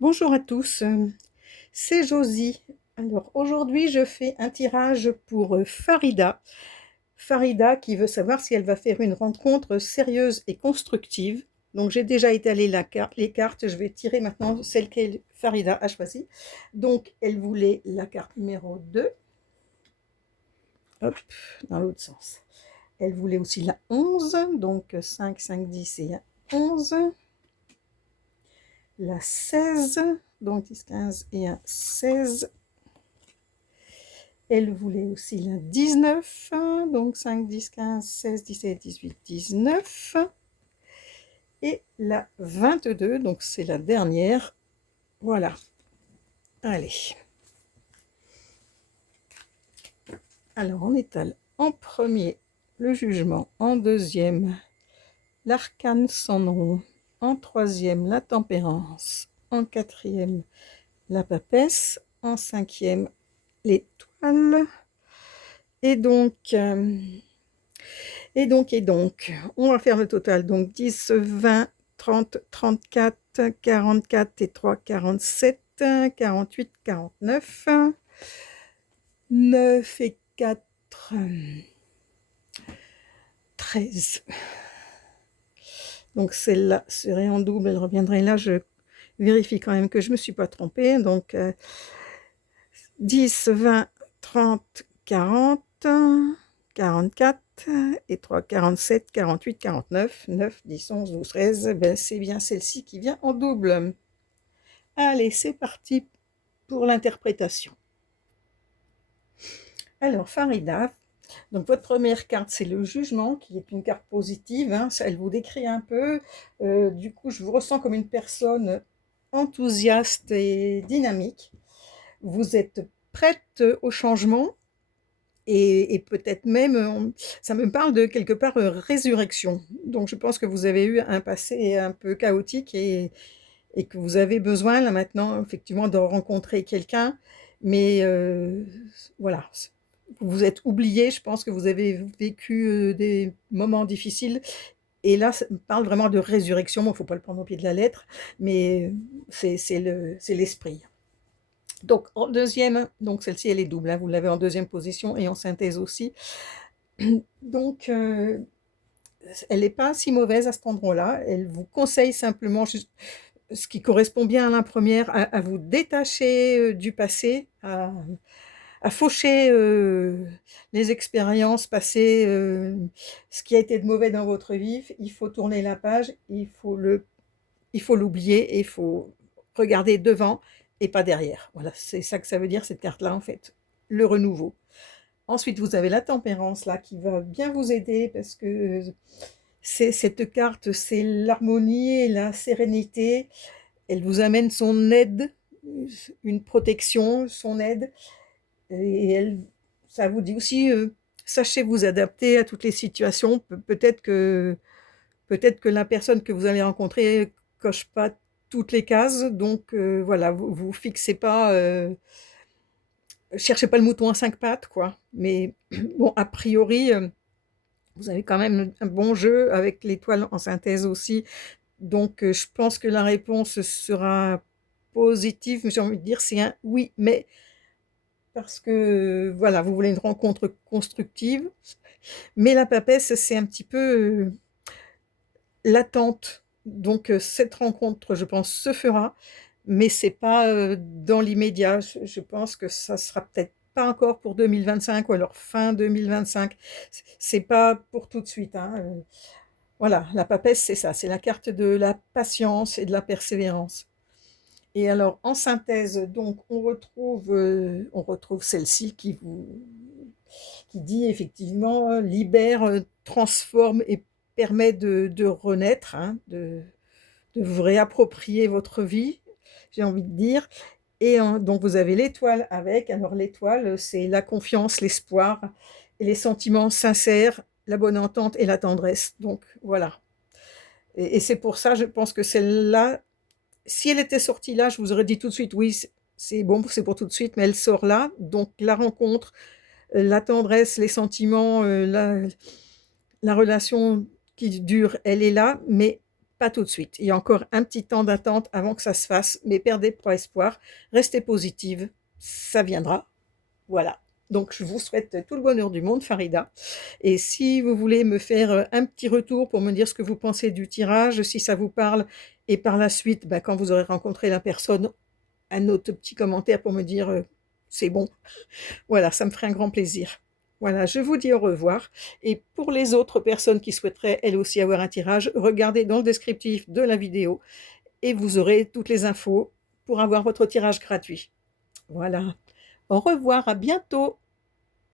Bonjour à tous, c'est Josie. Alors aujourd'hui je fais un tirage pour Farida. Farida qui veut savoir si elle va faire une rencontre sérieuse et constructive. Donc j'ai déjà étalé les cartes, je vais tirer maintenant celle que Farida a choisie. Donc elle voulait la carte numéro 2. Hop, dans l'autre sens. Elle voulait aussi la 11, donc 5, 5, 10 et 11. La 16, donc 10, 15 et un 16. Elle voulait aussi la 19, donc 5, 10, 15, 16, 17, 18, 19. Et la 22, donc c'est la dernière. Voilà. Allez. Alors on étale en premier le jugement, en deuxième l'arcane sans nom, en troisième la tempérance, en quatrième la papesse, en cinquième l'étoile. Et donc, on va faire le total. Donc 10, 20, 30, 34, 44 et 3, 47, 48, 49, 9 et 4, 13. Donc celle-là serait en double, elle reviendrait là. Je vérifie quand même que je ne me suis pas trompée. Donc 10, 20, 30, 40, 44 et 3, 47, 48, 49, 9, 10, 11, 12, 13. Ben, c'est bien celle-ci qui vient en double. Allez, c'est parti pour l'interprétation. Alors, Farida, donc votre première carte, c'est le jugement, qui est une carte positive. Hein, elle vous décrit un peu. Du coup, je vous ressens comme une personne enthousiaste et dynamique. Vous êtes prête au changement et peut-être même, ça me parle de quelque part résurrection. Donc je pense que vous avez eu un passé un peu chaotique et que vous avez besoin là maintenant effectivement de rencontrer quelqu'un, mais voilà, vous vous êtes oublié, je pense que vous avez vécu des moments difficiles et là ça me parle vraiment de résurrection. Bon, il ne faut pas le prendre au pied de la lettre, mais c'est l'esprit. Donc, en deuxième, donc celle-ci, elle est double, hein, vous l'avez en deuxième position et en synthèse aussi. Donc, elle n'est pas si mauvaise à cet endroit-là. Elle vous conseille simplement, ce qui correspond bien à la première, à vous détacher du passé, à faucher les expériences passées, ce qui a été de mauvais dans votre vie. Il faut tourner la page, il faut l'oublier et il faut regarder devant et pas derrière. Voilà, c'est ça que ça veut dire cette carte-là en fait, le renouveau. Ensuite, vous avez la tempérance là qui va bien vous aider parce que cette carte, c'est l'harmonie et la sérénité. Elle vous amène son aide, une protection, son aide. Et ça vous dit aussi, sachez vous adapter à toutes les situations. Peut-être que la personne que vous allez rencontrer coche pas toutes les cases, donc voilà, vous fixez pas, cherchez pas le mouton à cinq pattes, quoi. Mais bon, a priori, vous avez quand même un bon jeu avec l'étoile en synthèse aussi, donc je pense que la réponse sera positive. J'ai envie de dire c'est un oui, mais parce que voilà, vous voulez une rencontre constructive, mais la papesse, c'est un petit peu l'attente. Donc cette rencontre, je pense, se fera, mais c'est pas dans l'immédiat. Je pense que ça sera peut-être pas encore pour 2025 ou alors fin 2025. C'est pas pour tout de suite. Hein. Voilà, la papesse, c'est ça, c'est la carte de la patience et de la persévérance. Et alors, en synthèse, donc, on retrouve celle-ci qui dit effectivement libère, transforme et permet de renaître, hein, de vous réapproprier votre vie, j'ai envie de dire. Et donc, vous avez l'étoile avec. Alors, l'étoile, c'est la confiance, l'espoir et les sentiments sincères, la bonne entente et la tendresse. Donc, voilà. Et c'est pour ça, je pense que celle-là, si elle était sortie là, je vous aurais dit tout de suite, oui, c'est bon, c'est pour tout de suite, mais elle sort là. Donc, la rencontre, la tendresse, les sentiments, la relation qui dure, elle est là, mais pas tout de suite. Il y a encore un petit temps d'attente avant que ça se fasse, mais perdez pas espoir, restez positive, ça viendra. Voilà. Donc, je vous souhaite tout le bonheur du monde, Farida. Et si vous voulez me faire un petit retour pour me dire ce que vous pensez du tirage, si ça vous parle, et par la suite, bah, quand vous aurez rencontré la personne, un autre petit commentaire pour me dire c'est bon. Voilà, ça me ferait un grand plaisir. Voilà, je vous dis au revoir. Et pour les autres personnes qui souhaiteraient elles aussi avoir un tirage, regardez dans le descriptif de la vidéo et vous aurez toutes les infos pour avoir votre tirage gratuit. Voilà. Au revoir, à bientôt.